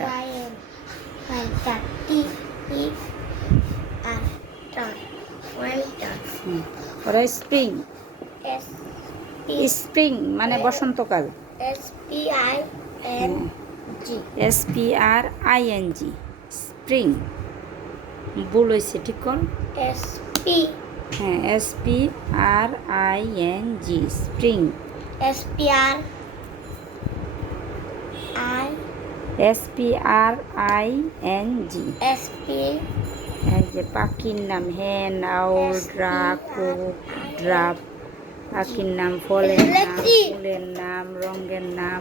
এটা। ওরা spring. Spring মানে বসন্তকাল। S P R I N G spring. ভুল হয়েছে ঠিক কর এস পি হ্যাঁ S P R I N G spring. S P R I S P R I N G S P এই যে পাখির নাম হ্যান আউল ড্রাক ড্রাপ পাখির নাম ফলের নাম। ফুলের নাম রঙের নাম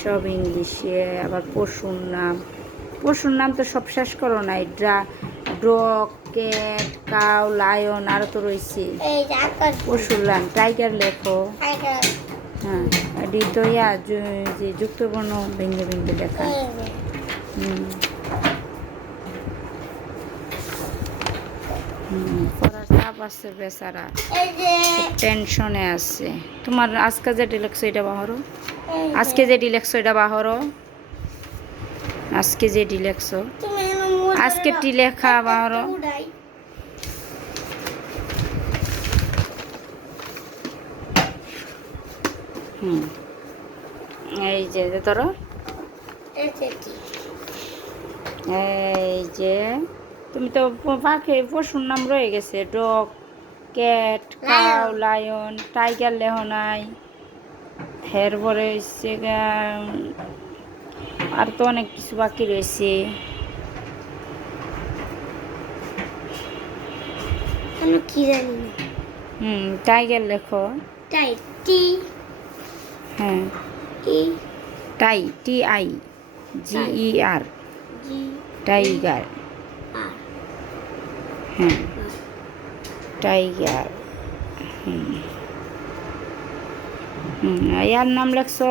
সব ইংলিশে আবার পশুর নাম। পশুর নাম তো সব শেষ করো নাই। ড্রা ডগ ক্যাট কাউ লায়ন আরও তো রয়েছে। পশুর নাম টাইগার লেখো। টাইগার। হ্যাঁ তো ইয়া যে যুক্তবর্ণ ভেঙে ভেঙে হুম। হুম পড়ার চাপ আছে বেচারা। টেনশনে আছে। তোমার আজকে যে ডিলেক্স এটা বাহরো। আজকে যে ডিলেক্স এটা বাহরো? আজকে যে ডিলেক্স। তুমি আমার মুখ আজকে। টি লেখা বাহরো। হুম। এই যে ধরো। এই যে তুমি তো পাখি পশুর নাম রয়ে গেছে dog cat cow lion tiger লেহনাই। এরপরে হচ্ছে আর তো অনেক কিছু বাকি রয়েছে। আমি কি জানি না। হুম টাইগার লেখো। তাই টি হ্যাঁ। ই টাই T I G E R. G tiger. হ্যাঁ। টাইগার হুম হুম ইয়ার নাম লেখছো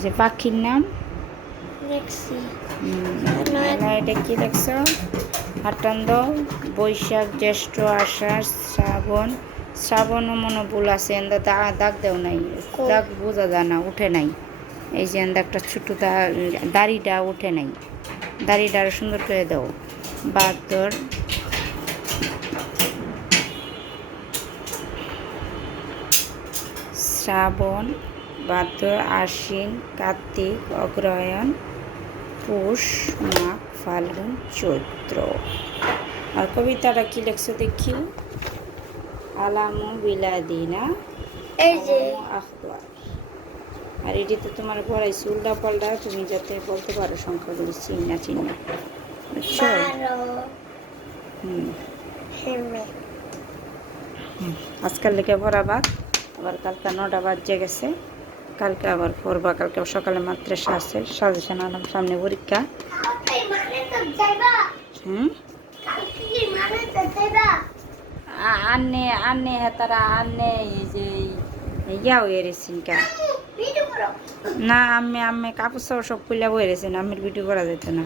যে পাখির নাম? এটা কি লেখছো হাটান দাও বৈশাখ জ্যৈষ্ঠ আষাঢ় শ্রাবণ শ্রাবণও মনে ভুল আছে এন্দা দাগ দেও নাই। দাগ বোঝা যায় না উঠে নাই। এই যে এন্দা একটা ছোট দা- দাড়িটা উঠে নাই। দাড়িটা আরও সুন্দর করে দাও। বাদর শ্রাবণ ভাদ্র আশ্বিন কার্তিক অগ্রহায়ণ পৌষ মাঘ ফাল্গুন চৈত্র। আর কবিতাটা কি লেখছো দেখি? আলামু বিলাদিনা এই যে। আখবার। আর এটি তো তোমার পড়াইছি উল্টা পাল্টা তুমি যাতে বলতে পারো সংখ্যাগুলি চিহ্না চিহ্ন। বুঝছ? হুম। হেমে। আজকাল লেগে পড়াবা আবার কালকে নটা বাজে গেছে। কালকে আবার পড়বা কালকে সকালে মাদ্রাসা আছে সাজেশন আনাম সামনে পরীক্ষা। যাইবা। হুম কালকে কি মানে তো যাইবা আ- আন্নে আন্নে হেতারা আন্নে এই যে ইয়া হয়ে রেছেন কা না আমি আমি কাপড় চাপড় সব খুলে বয়ে রেছেন আমের ভিডিও করা যেত না